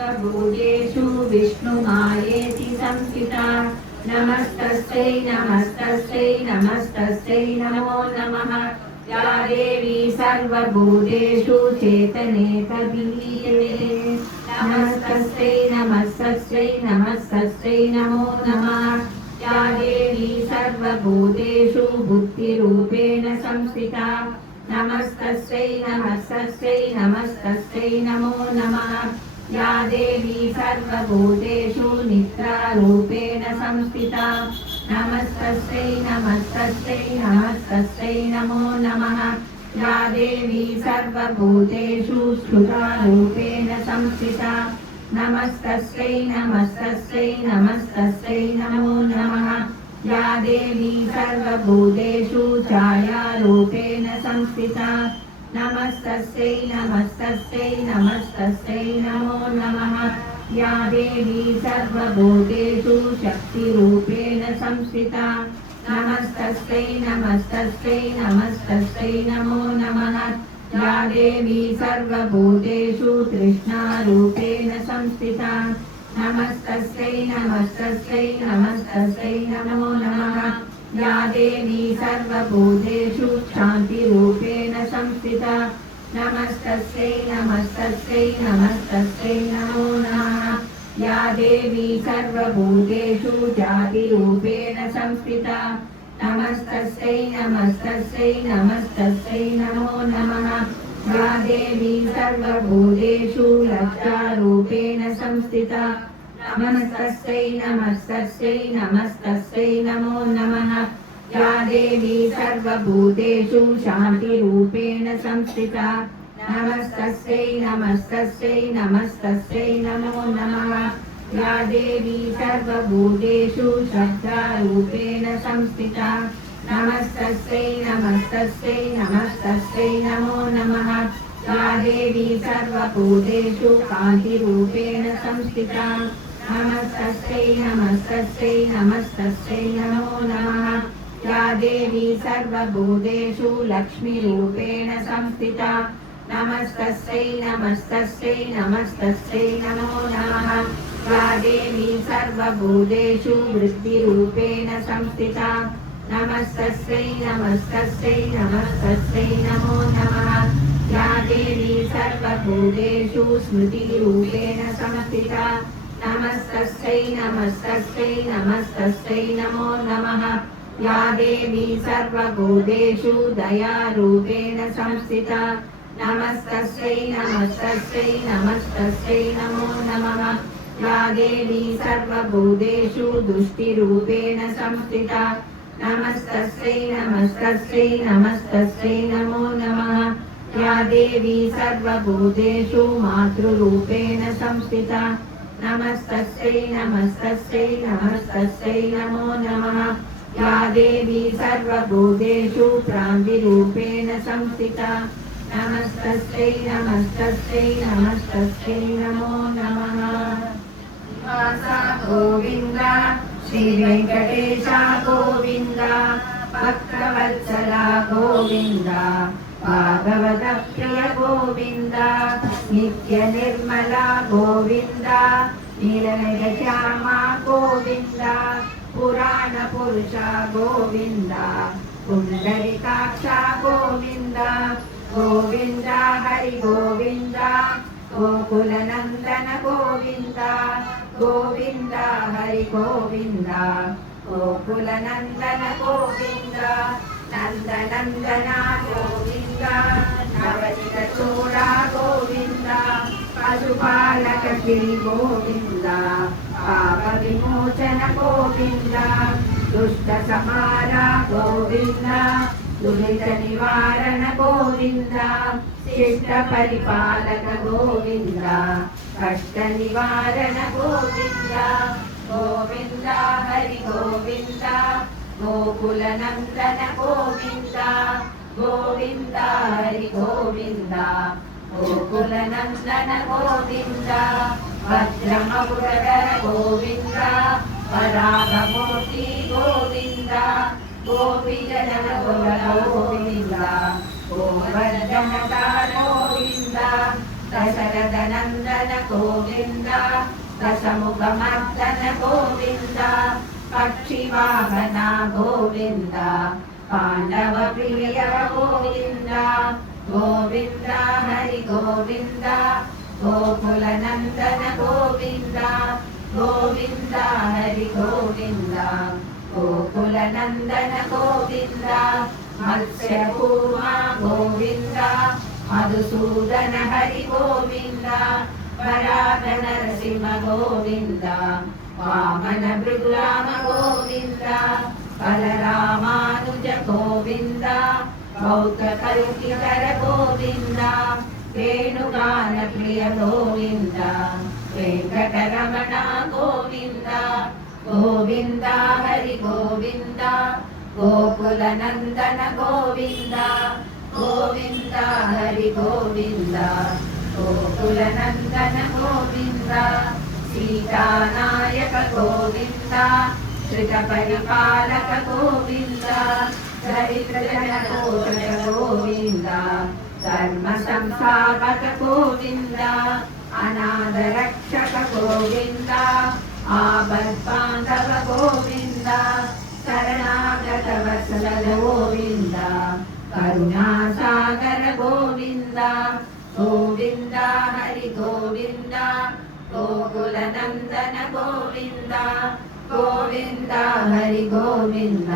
सर्वभूतेषु विष्णुमायेति संस्थिता नमस्तस्यै नमस्तस्यै नमस्तस्यै नमो नमः या देवी सर्वभूतेषु चेतनेकधीयते नमस्तस्यै नमस्तस्यै नमस्तस्यै नमो नमः या देवी सर्वभूतेषु बुद्धिरूपेण संस्थिता नमस्तस्यै नमस्तस्यै नमस्तस्यै नमो नमः या देवी सर्वभूतेषु निद्रारूपेण संस्थिता नमस्तस्यै नमस्तस्यै नमस्तस्यै नमो नमः या देवी सर्वभूतेषु श्रुतारूपेण संस्थिता नमस्तस्यै नमस्तस्यै नमस्तस्यै नमो नमः या देवी सर्वभूतेषु छायारूपेण संस्थिता नमस्तस्यै नमस्तस्यै नमस्तस्यै नमो नमः या देवी सर्वभूतेषु शक्तिरूपेण संस्थिता नमस्तस्यै नमस्तस्यै नमस्तस्यै नमो नमः या देवी सर्वभूतेषु तृष्णारूपेण संस्थिता नमस्तस्यै नमस्तस्यै नमस्तस्यै नमो नमः या देवी सर्वभूतेषु शान्तिरूपेण संस्थिता नमस्तस्यै नमस्तस्यै नमस्तस्यै नमो नमः या देवी सर्वभूतेषु जातिरूपेण संस्थिता नमस्तस्यै नमस्तस्यै नमस्तस्यै नमो नमः या देवी सर्वभूतेषु लज्जारूपेण संस्थिता नमस्तस्यै नमस्तस्यै नमस्तस्यै नमो नमः या देवी सर्वभूतेषु शान्तिरूपेण संस्थिता नमस्तस्यै नमस्तस्यै नमस्तस्यै नमो नमः या देवी सर्वभूतेषु श्रद्धारूपेण संस्थिता नमस्तस्यै नमस्तस्यै नमस्तस्यै नमो नमः या देवी सर्वभूतेषु कान्तिरूपेण संस्थिता नमस्तस्यै नमस्तस्यै नमस्तस्यै नमो नमः या देवी सर्वभूतेषु लक्ष्मीरूपेण संस्थिता नमस्तस्यै नमस्तस्यै नमस्तस्यै नमो नमः या देवी सर्वभूतेषु वृद्धिरूपेण संस्थिता नमस्तस्यै नमस्तस्यै नमस्तस्यै नमो नमः या देवी सर्वभूतेषु स्मृतिरूपेण संस्थिता नमस्तस्यै नमस्तस्यै नमस्तस्यै नमो नमः या देवी सर्वभूतेषु दयारूपेण संस्थिता नमस्तस्यै नमस्तस्यै नमस्तस्यै नमो नमः या देवी सर्वभूतेषु दुष्टिरूपेण संस्थिता नमस्तस्यै नमस्तस्यै नमस्तस्यै नमो नमः या देवी सर्वभूतेषु मातृरूपेण संस्थिता नमस्तस्यै नमस्तस्यै नमस्तस्यै नमो नमः या देवी सर्वभूतेषु प्रान्तिरूपेण संस्थिता नमस्तस्यै नमस्तस्यै नमस्तस्यै नमो नमः गोविन्द श्रीवेङ्कटेशा गोविन्द भक्तवत्सला गोविन्द भागवतप्रिय गोविन्द नित्यनिर्मला गोविन्द नीलनयश्यामा गोविन्द पुराणपुरुषा गोविन्द पुण्डरीकाक्षा गोविन्द गोविन्द हरि गोविन्द गोकुलनन्दन गोविन्द गोविन्द हरि गोविन्द गोकुलनन्दन गोविन्द नन्दनन्दना गोविन्द नवनीतचूडा गोविन्द पशुपालक श्री गोविन्द पापविमोचन गोविन्द दुष्टसंहारा गोविन्द दुरितनिवारण गोविन्द शिष्टपरिपालक गोविन्द कष्टनिवारण गोविन्द गोविन्द हरि गोविन्द गोकुलनन्दन गोविन्द गोविन्द हरि गोविन्द गोकुलनन्दन गोविन्द वज्रमकुटधर गोविन्द वराहमूर्ति गोविन्द गोपीजन गोविन्द गोवर्धनता गोविन्द దశరథ నందన గోవింద దశముఖమర్దన గోవింద పక్షివాహన గోవింద పాండవ ప్రియ గోవింద గోవింద హరి గోవింద గోకుల నందన గోవింద గోవింద హరి గోవింద గోకుల నందన గోవింద మత్స్యకూర్మ గోవింద మధుసూదన హరి గోవింద వరాహ నరసింహ గోవింద వామన భృగురామ గోవింద బలరామానుజ గోవింద బౌద్ధ కల్కిధర గోవింద వేణుగాన ప్రియ గోవింద వెంకటరమణ గోవింద గోవింద హరి గోవింద గోకుల నందన గోవింద గోవింద హరి గోవింద గోకుల నందన గోవింద సీతానాయక గోవింద శ్రిత పరిపాలక గోవింద దరిద్ర జనకోశ గోవింద ధర్మ సంస్థాపక గోవింద అనాథ రక్షక గోవింద ఆపద్బాంధవ గోవింద శరణాగత వత్సల గోవింద కరుణాసాగర గోవింద గోవింద హరి గోవింద గోకుల నందన గోవింద గోవింద హరి గోవింద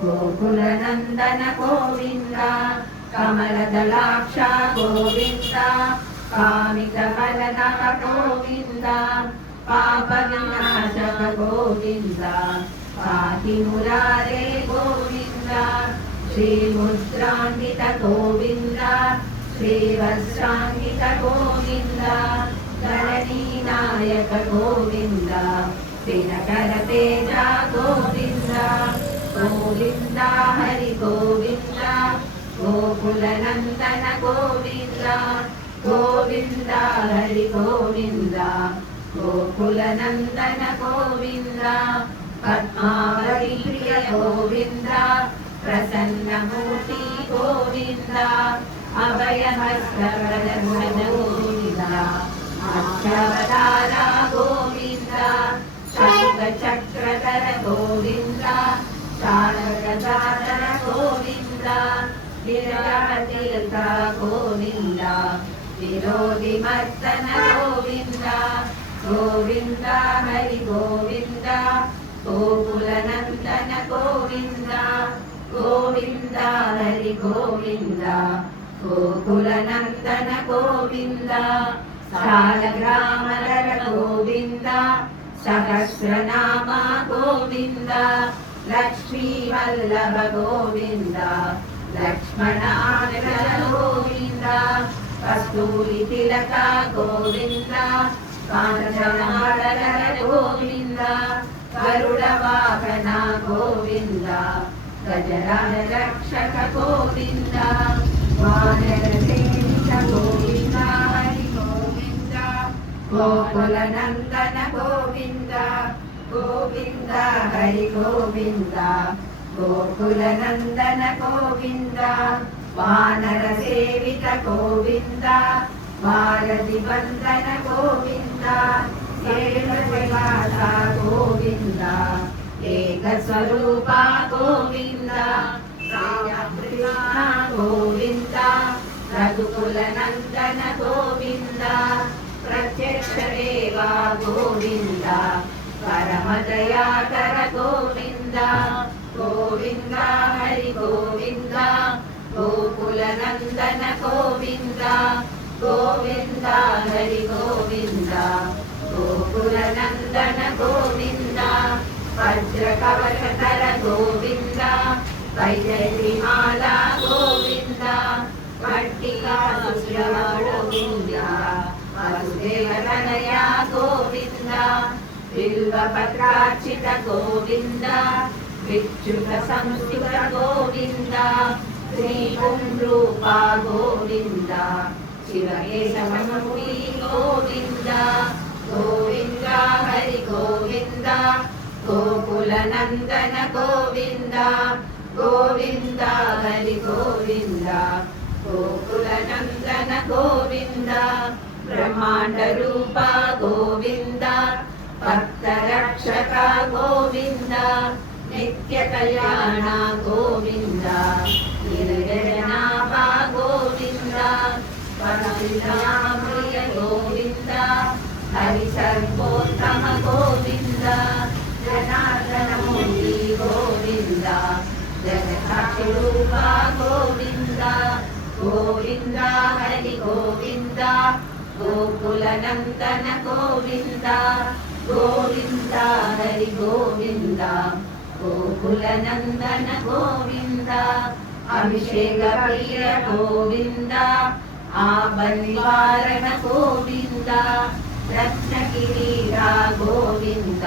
గోకుల నందన గోవింద కమలదళాక్ష గోవింద కామిక ఫలద గోవింద పాప వినాశక గోవింద పాతి మురారే గోవింద శ్రీముద్రాంకిత గోవింద శ్రీవత్సాంకిత గోవింద ధరణీ నాయక గోవింద దినకర తేజ గోవింద గోవింద హరి గోవింద గోకుల నందన గోవింద గోవింద హరి గోవింద గోకుల నందన గోవింద పద్మావతి ప్రియ గోవింద ప్రసన్నమూర్తి గోవింద అభయహస్త ప్రదర్శన గోవింద అక్షవతార గోవింద శంఖ చక్రధర గోవింద శారదాధర గోవింద విరాజీత గోవింద విరోధి మర్దన గోవింద గోవింద హరి గోవింద గోకుల నందన గోవింద గోవింద హరి గోవింద గోకుల నందన గోవింద సాలగ్రామధర గోవింద సహస్రనామ గోవింద లక్ష్మీ వల్లభ గోవింద లక్ష్మణ గోవింద కస్తూరి తిలక గోవింద కాంచనాళర గోవింద గరుడ వాహన గోవింద గజరాజ రక్షక గోవింద వానర సేవిత గోవింద హరి గోవింద గోకుల నందన గోవింద గోవింద హరి గోవింద గోకుల నందన గోవింద వానర సేవిత గోవింద భారతి వందన గోవింద ఏకవిలాస గోవింద ఏక స్వరూప గోవింద గోవింద రఘుకుల నందన గోవింద ప్రత్యక్ష దేవ గోవింద పరమదయాకర గోవింద గోవింద హరి గోవింద గోకుల నందన గోవింద గోవింద హరి గోవింద గోకుల నందన గోవింద వజ్ర కవచధర గోవింద వైజయంతిమాల గోవింద పట్టికా గోవింద వసుదేవ తనయ గోవింద బిల్వపత్రార్చిత గోవింద విచ్యుత సంస్థిత గోవింద శ్రీ పుండ్రూప గోవింద శివకేశవమూర్తి గోవింద గోవింద హరి గోవింద గోకుల నందన గోవింద గోవింద హరి గోవింద गोकुलनन्दन गोविन्द ब्रह्माण्डरूप गोविन्द भक्तरक्षक गोविन्द नित्यकल्याण गोविन्द गिरिजनाभ गोविन्द परमप्रिय गोविन्द हरिसर्वोत्तम गोविन्द जनार्दनमूर्ति गोविन्द जगत्साक्षिरूप गोविन्द गोविन्द हरि गोविन्द गोकुलनन्दन गोविन्द गोविन्द हरि गोविन्द गोकुलनन्दन गोविन्द अभिषेक प्रिय गोविन्द आबनिवारण गोविन्द रत्नकिरीटा गोविन्द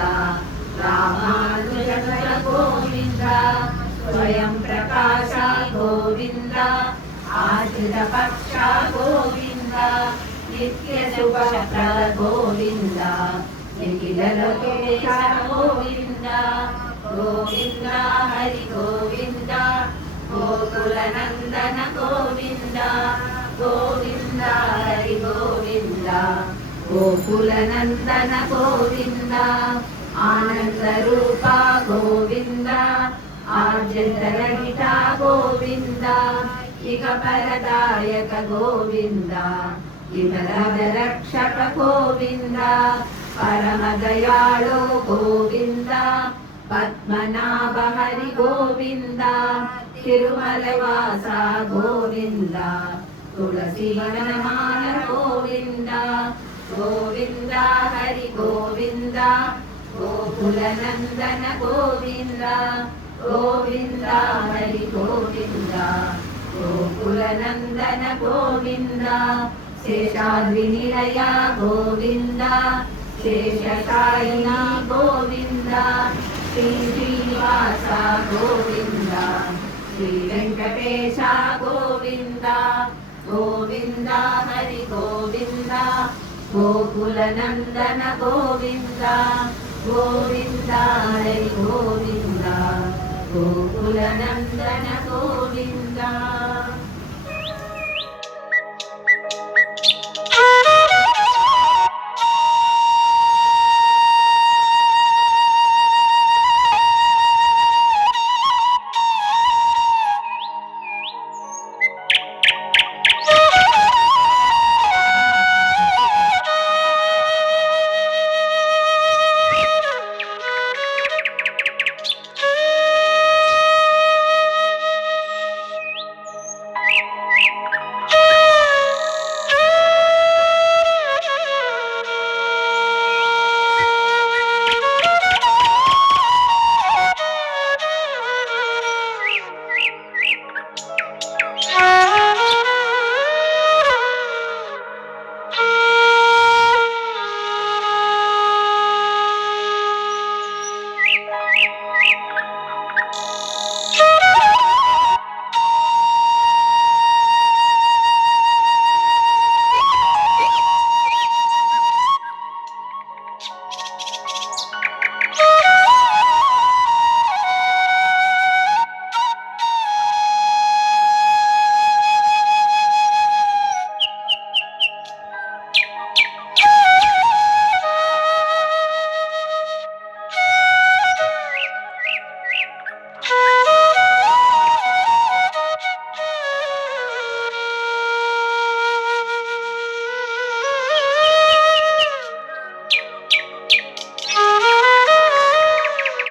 रामानुज गोविन्द स्वयं प्रकाश गोविन्द आश्रित पक्ष गोविन्द नित्य शुभप्रद गोविन्द निखिल लोकेश गोविन्द गोविन्द हरि गोविन्द गोकुलनन्दन गोविन्द गोविन्द हरि गोविन्द गोकुलनन्दन गोविन्द आनन्दरूप गोविन्द आद्यन्तरहित गोविन्द इह परदायक गोविन्द विमलरक्षक गोविन्द परमदयाळु गोविन्द पद्मनाभ हरि गोविन्द तिरुमलवास गोविन्द तुलसीवनमाल गोविन्द गोविन्द हरि गोविन्द गोकुलनन्दन गोविन्द गोविन्द हरि गोविन्द गोकुलनन्दन गोविन्द शेषाद्रिनिलय गोविन्द शेषशायिनी गोविन्द श्री श्रीनिवास गोविन्द श्री वेङ्कटेश गोविन्द गोविन्द हरि गोविन्द गोकुलनन्दन गोविन्द गोविन्द हरि गोविन्द गोकुलनन्दन गोविन्द।